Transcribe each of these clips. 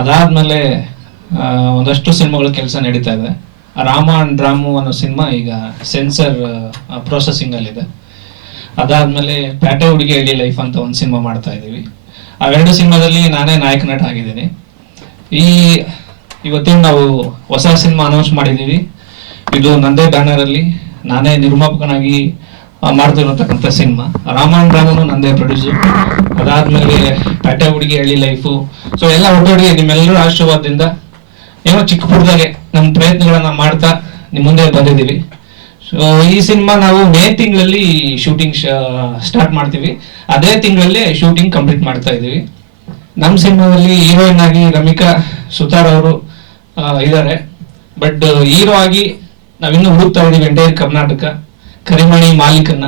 ಅದಾದ್ಮೇಲೆ ಒಂದಷ್ಟು ಸಿನಿಮಾಗಳ ಕೆಲಸ ನಡೀತಾ ಇದೆ. ರಾಮ ಅಂಡ್ ರಾಮು ಅನ್ನೋ ಸಿನಿಮಾ ಈಗ ಸೆನ್ಸರ್ ಪ್ರೊಸೆಸಿಂಗ್ ಅಲ್ಲಿದೆ. ಅದಾದ್ಮೇಲೆ ಪ್ಯಾಟೆ ಹುಡುಗಿ ಎಳಿ ಲೈಫ್ ಅಂತ ಒಂದು ಸಿನಿಮಾ ಮಾಡ್ತಾ ಇದ್ದೀವಿ. ಅವೆರಡು ಸಿನಿಮಾದಲ್ಲಿ ನಾನೇ ನಾಯಕ ನಟ ಆಗಿದ್ದೀನಿ. ಇವತ್ತಿನ ನಾವು ಹೊಸ ಸಿನಿಮಾ ಅನೌನ್ಸ್ ಮಾಡಿದ್ದೀವಿ. ಇದು ನಂದೇ ಬ್ಯಾನರ್ ಅಲ್ಲಿ ನಾನೇ ನಿರ್ಮಾಪಕನಾಗಿ ಮಾಡ್ತಿರತಕ್ಕಂಥ ಸಿನಿಮಾ. ರಾಮ ಅಂಡ್ ರಾಮನು ನಂದೇ ಪ್ರೊಡ್ಯೂಸರ್. ಅದಾದ್ಮೇಲೆ ಪ್ಯಾಟೆ ಹುಡುಗಿ ಎಳಿ ಲೈಫು. ಸೊ ಎಲ್ಲ ಒಟ್ಟೊಟ್ಟಿಗೆ ನಿಮ್ಮೆಲ್ಲರೂ ಆಶೀರ್ವಾದದಿಂದ ಏನೋ ಚಿಕ್ಕ ಪುಟ್ಟದಾಗೆ ನಮ್ಮ ಪ್ರಯತ್ನಗಳನ್ನ ಮಾಡ್ತಾ ನಿಮ್ಮ ಮುಂದೆ ಬಂದಿದ್ದೀವಿ. ಸೊ ಈ ಸಿನಿಮಾ ನಾವು ಮೇ ತಿಂಗಳಲ್ಲಿ ಶೂಟಿಂಗ್ ಸ್ಟಾರ್ಟ್ ಮಾಡ್ತೀವಿ. ಅದೇ ತಿಂಗಳಲ್ಲಿ ಶೂಟಿಂಗ್ ಕಂಪ್ಲೀಟ್ ಮಾಡ್ತಾ ಇದ್ದೀವಿ. ನಮ್ಮ ಸಿನಿಮಾದಲ್ಲಿ ಹೀರೋಯಿನ್ ಆಗಿ ರಮಿಕಾ ಸುತಾರ್ ಅವರು ಇದ್ದಾರೆ. ಬಟ್ ಹೀರೋ ಆಗಿ ನಾವಿನ್ನೂ ಹುಡುಕ್ತಾ ಇದ್ದೀವಿ ಎಂಟೈರ್ ಕರ್ನಾಟಕ ಕರಿಮಣಿ ಮಾಲೀಕನ್ನ.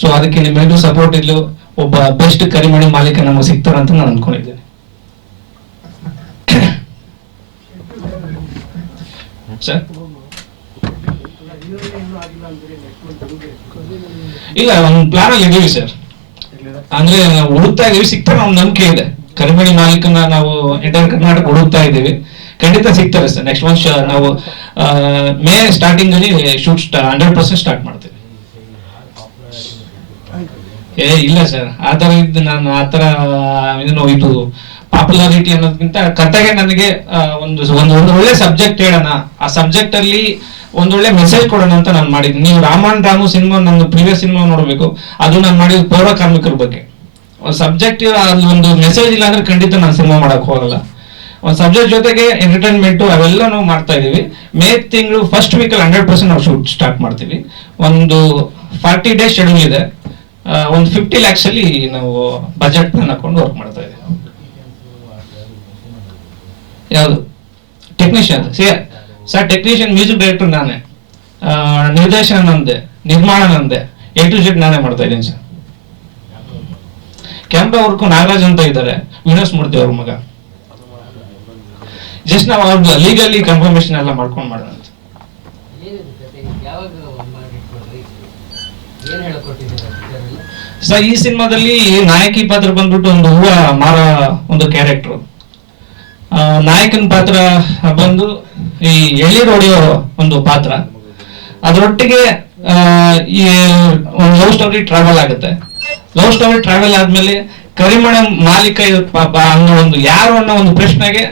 ಸೊ ಅದಕ್ಕೆ ನಿಮ್ಮೆಲ್ಲರೂ ಸಪೋರ್ಟ್ ಇಲ್ಲೂ ಒಬ್ಬ ಬೆಸ್ಟ್ ಕರಿಮಣಿ ಮಾಲೀಕ ನಮಗೆ ಸಿಗ್ತಾರಂತ ನಾನು ಅನ್ಕೊಂಡಿದ್ದೇನೆ. ಸರ್ ಇಲ್ಲ, ಒಂದು ಪ್ಲಾನ್ ಅಲ್ಲಿ ಇದೀವಿ ಸರ್. ಅಂದ್ರೆ ನಾವು ಹುಡುಕ್ತಾ ಇದೀವಿ, ಸಿಗ್ತಾರೆ ನಾವು ನಂಬಿಕೆ ಇದೆ. ಕರಿಮಣಿ ಮಾಲೀಕನ ನಾವು ಎಂಟೈರ್ ಕರ್ನಾಟಕ ಹುಡುಕ್ತಾ ಇದ್ದೀವಿ, ಖಂಡಿತ ಸಿಗ್ತಾರೆ ಸರ್. ನೆಕ್ಸ್ಟ್ ಮಂತ್ ನಾವು ಮೇ ಸ್ಟಾರ್ಟಿಂಗ್ ಅಲ್ಲಿ ಶೂಟ್ 100% ಸ್ಟಾರ್ಟ್ ಮಾಡ್ತೀವಿ. ಇಲ್ಲ ಸರ್, ಆತರ ಇದ್ದು ನಾನು ಆತರ ಇದು ಪಾಪ್ಯುಲಾರಿಟಿ ಅನ್ನೋದಕ್ಕಿಂತ ಕತೆಗೆ ನನಗೆ ಒಂದು ಒಳ್ಳೆ ಸಬ್ಜೆಕ್ಟ್ ಹೇಳೋಣ, ಆ ಸಬ್ಜೆಕ್ಟ್ ಅಲ್ಲಿ ಒಂದೊಳ್ಳೆ ಮೆಸೇಜ್ ಕೊಡೋಣ ಅಂತ ನಾನು ಮಾಡಿದ್ದೀನಿ. ನೀವು ರಾಮ ಅಂಡ್ ರಾಮು ಸಿನಿಮಾ ನನ್ನ ಪ್ರೀವಿಯಸ್ ಸಿನಿಮಾ ನೋಡ್ಬೇಕು. ಅದು ನಾನು ಮಾಡಿದ ಪೌರ ಕಾರ್ಮಿಕರ ಬಗ್ಗೆ. ಒಂದು ಸಬ್ಜೆಕ್ಟ್ ಅಲ್ಲಿ ಒಂದು ಮೆಸೇಜ್ ಇಲ್ಲ ಅಂದ್ರೆ ಖಂಡಿತ ನಾನು ಸಿನಿಮಾ ಮಾಡಕ್ ಹೋಗಲ್ಲ. ಒಂದು ಸಬ್ಜೆಕ್ಟ್ ಜೊತೆಗೆ ಎಂಟರ್ಟೈನ್ಮೆಂಟ್ ಅವೆಲ್ಲ ನಾವು ಮಾಡ್ತಾ ಇದೀವಿ. ಮೇ ತಿಂಗಳು ಫಸ್ಟ್ ವೀಕಲ್ಲಿ 100% ನಾವು ಶೂಟ್ ಸ್ಟಾರ್ಟ್ ಮಾಡ್ತೀವಿ. ಒಂದು 40 ಡೇಸ್ ಶೆಡ್ಯೂಲ್ ಇದೆ. ಒಂದು 50 lakhs ಅಲ್ಲಿ ನಾವು ಬಜೆಟ್ ಪ್ಲಾನ್ ಹಾಕೊಂಡು ವರ್ಕ್ ಮಾಡ್ತಾ ಇದ್ದೀವಿ. ಯಾವುದು technician sir? Technician music director ನಾನೇ, ನಿರ್ದೇಶನ ನಂದೆ, ನಿರ್ಮಾಣ ನಂದೆ, A to Z ನಾನೇ ಮಾಡ್ತಾ ಇದ್ದೀನಿ ಸರ್. ಕ್ಯಾಮ್ರಾ ವರ್ಕ್ ನಾಗರಾಜ್ ಅಂತ ಇದ್ದಾರೆ, ವಿನೋಸ್ ಮೂರ್ತಿ ಅವ್ರ ಮಗ. ಜಸ್ಟ್ ನಾವು ಅವ್ರ ಲೀಗಲಿ ಕನ್ಫರ್ಮೇಶನ್ ಎಲ್ಲ ಮಾಡ್ಕೊಂಡು ಮಾಡೋಣ ಅಂತ. ಸರ್ ಈ ಸಿನಿಮಾದಲ್ಲಿ ನಾಯಕಿ ಪಾತ್ರ ಬಂದ್ಬಿಟ್ಟು ಒಂದು ಹೂವ ಮಾರ ಒಂದು ಕ್ಯಾರೆಕ್ಟರ್. ನಾಯಕನ ಪಾತ್ರ ಬಂದು ಈ ಎಳ್ಳೀರು ಹೊಡೆಯೋ ಒಂದು ಪಾತ್ರ. ಅದರೊಟ್ಟಿಗೆ ಈ ಒಂದು ಲವ್ ಸ್ಟೋರಿ ಟ್ರಾವೆಲ್ ಆಗುತ್ತೆ. ಲವ್ ಸ್ಟೋರಿ ಟ್ರಾವೆಲ್ ಆದ್ಮೇಲೆ ಕರಿಮಣ ಮಾಲೀಕ ಅನ್ನೋ ಒಂದು ಯಾರು ಅನ್ನೋ ಒಂದು ಪ್ರಶ್ನೆಗೆ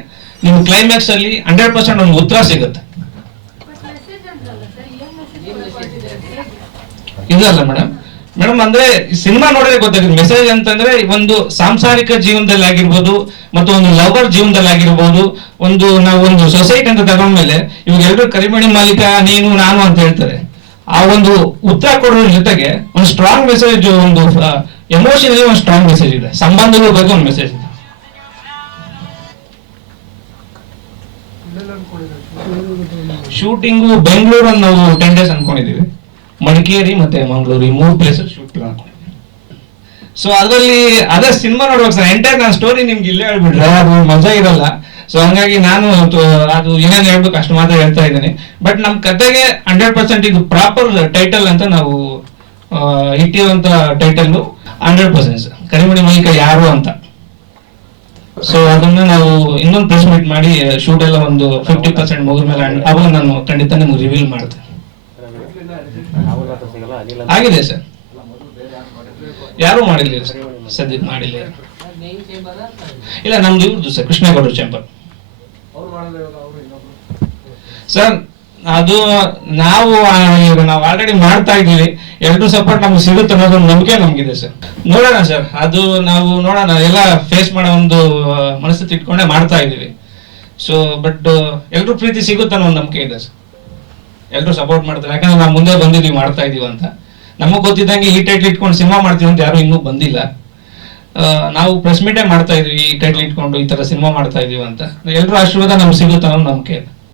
ನಿಮ್ ಕ್ಲೈಮ್ಯಾಕ್ಸ್ ಅಲ್ಲಿ 100% ಒಂದು ಉತ್ತರ ಸಿಗುತ್ತೆ. ಇದಲ್ಲ ಮೇಡಮ್ ಅಂದ್ರೆ ಸಿನಿಮಾ ನೋಡಿದ್ರೆ ಗೊತ್ತಾಗುತ್ತೆ ಮೆಸೇಜ್ ಅಂತಂದ್ರೆ ಒಂದು ಸಾಂಸಾರಿಕ ಜೀವನದಲ್ಲಿ ಆಗಿರ್ಬೋದು, ಮತ್ತು ಒಂದು ಲವರ್ ಜೀವನದಲ್ಲಿ ಆಗಿರ್ಬೋದು, ನಾವು ಒಂದು ಸೊಸೈಟಿ ಅಂತ ತಗೊಂಡ್ಮೇಲೆ ಇವಾಗ ಎಲ್ಲರೂ ಕರಿಮಣಿ ಮಾಲೀಕ ನೀನು ನಾನು ಅಂತ ಹೇಳ್ತಾರೆ. ಆ ಒಂದು ಉತ್ತರ ಕೊಡೋದ್ರ ಜೊತೆಗೆ ಒಂದು ಸ್ಟ್ರಾಂಗ್ ಮೆಸೇಜ್, ಒಂದು ಎಮೋಷನಲಿ ಒಂದು ಸ್ಟ್ರಾಂಗ್ ಮೆಸೇಜ್ ಇದೆ, ಸಂಬಂಧಗಳ ಬಗ್ಗೆ ಒಂದು ಮೆಸೇಜ್ ಇದೆ. ಶೂಟಿಂಗು ಬೆಂಗಳೂರಲ್ಲಿ ನಾವು 10 days ಅನ್ಕೊಂಡಿದೀವಿ. ಮಡಿಕೇರಿ ಮತ್ತೆ ಮಂಗಳೂರು ಈ 3 ಪ್ಲೇಸ್ ಶೂಟ್ ಅನ್ಕೊಂಡಿದ್ದೀವಿ. ಸೊ ಅದರಲ್ಲಿ ಅದೇ ಸಿನಿಮಾ ನೋಡ್ಬೇಕು ಸರ್. ಎಂಟೈರ್ ನಾನು ಸ್ಟೋರಿ ನಿಮ್ಗೆ ಇಲ್ಲೇ ಹೇಳ್ಬಿಟ್ರೆ ಅದು ಮಜಾ ಇರಲ್ಲ. ಸೊ ಹಂಗಾಗಿ ನಾನು ಅದು ಏನೇನು ಹೇಳ್ಬೇಕು ಅಷ್ಟು ಮಾತ್ರ ಹೇಳ್ತಾ ಇದ್ದೀನಿ. ಬಟ್ ನಮ್ ಕತೆಗೆ 100% ಇದು ಪ್ರಾಪರ್ ಟೈಟಲ್ ಅಂತ ನಾವು ಇಟ್ಟಿರುವಂತ ಟೈಟಲ್ 100% ಕರಿಮಣಿ ಮಾಲೀಕ ಯಾರು ಅಂತ. ಸೊ ಅದನ್ನ ನಾವು ಇನ್ನೊಂದು ಪ್ರೆಸ್ ಮೀಟ್ ಮಾಡಿ ಶೂಟ್ ಎಲ್ಲ ಒಂದು 50% ಮುಗಿದ ಮೇಲೆ ಅವಾಗ ನಾನು ಖಂಡಿತ ನಿಮ್ಗೆ ರಿವೀಲ್ ಮಾಡ್ತೇನೆ. ಆಗಿದೆ ಸರ್, ಯಾರು ಮಾಡಿಲ್ಲ ಸರ್, ಸದ್ಯಕ್ಕೆ ಮಾಡಿಲ್ಲ. ಇಲ್ಲ ನಮ್ದು ಇವ್ರದ್ದು ಸರ್, ಕೃಷ್ಣೇಗೌಡರು ಚೇಂಬರ್ ಸರ್. ಅದು ನಾವು ಆಲ್ರೆಡಿ ಮಾಡ್ತಾ ಇದ್ದೀವಿ. ಎಲ್ರೂ ಸಪೋರ್ಟ್ ನಮ್ಗೆ ಸಿಗುತ್ತೆ ಅನ್ನೋದು ನಂಬಿಕೆ ನಮ್ಗಿದೆ ಸರ್. ನೋಡೋಣ ಸರ್, ಅದು ನಾವು ನೋಡೋಣ, ಎಲ್ಲ ಫೇಸ್ ಮಾಡೋ ಒಂದು ಮನಸ್ಥಿತಿ ಇಟ್ಕೊಂಡೇ ಮಾಡ್ತಾ ಇದ್ದೀವಿ. ಸೊ ಬಟ್ ಎಲ್ರೂ ಪ್ರೀತಿ ಸಿಗುತ್ತೆ ಅನ್ನೋ ಒಂದು ನಂಬಿಕೆ ಇದೆ ಸರ್. ಎಲ್ರು ಸಪೋರ್ಟ್ ಮಾಡ್ತಾರೆ, ಯಾಕಂದ್ರೆ ನಾವು ಮುಂದೆ ಬಂದಿದೀವಿ ಮಾಡ್ತಾ ಇದೀವಿ ಅಂತ. ನಮಗ್ ಗೊತ್ತಿದ್ದಂಗೆ ಈ ಟೈಟ್ಲ್ ಇಟ್ಕೊಂಡು ಸಿನಿಮಾ ಮಾಡ್ತೀವಿ ಅಂತ ಯಾರು ಇನ್ನೂ ಬಂದಿಲ್ಲ. ನಾವು ಪ್ರೆಸ್ ಮೀಟೇ ಮಾಡ್ತಾ ಇದೀವಿ ಈ ಟೈಟ್ಲ್ ಇಟ್ಕೊಂಡು ಈ ತರ ಸಿನಿಮಾ ಮಾಡ್ತಾ ಇದೀವಿ ಅಂತ. ಎಲ್ರು ಆಶೀರ್ವಾದ ನಮ್ಗೆ ಸಿಗುತ್ತೆ ಅನ್ನೋ ನಂಬಿಕೆ ಇದೆ.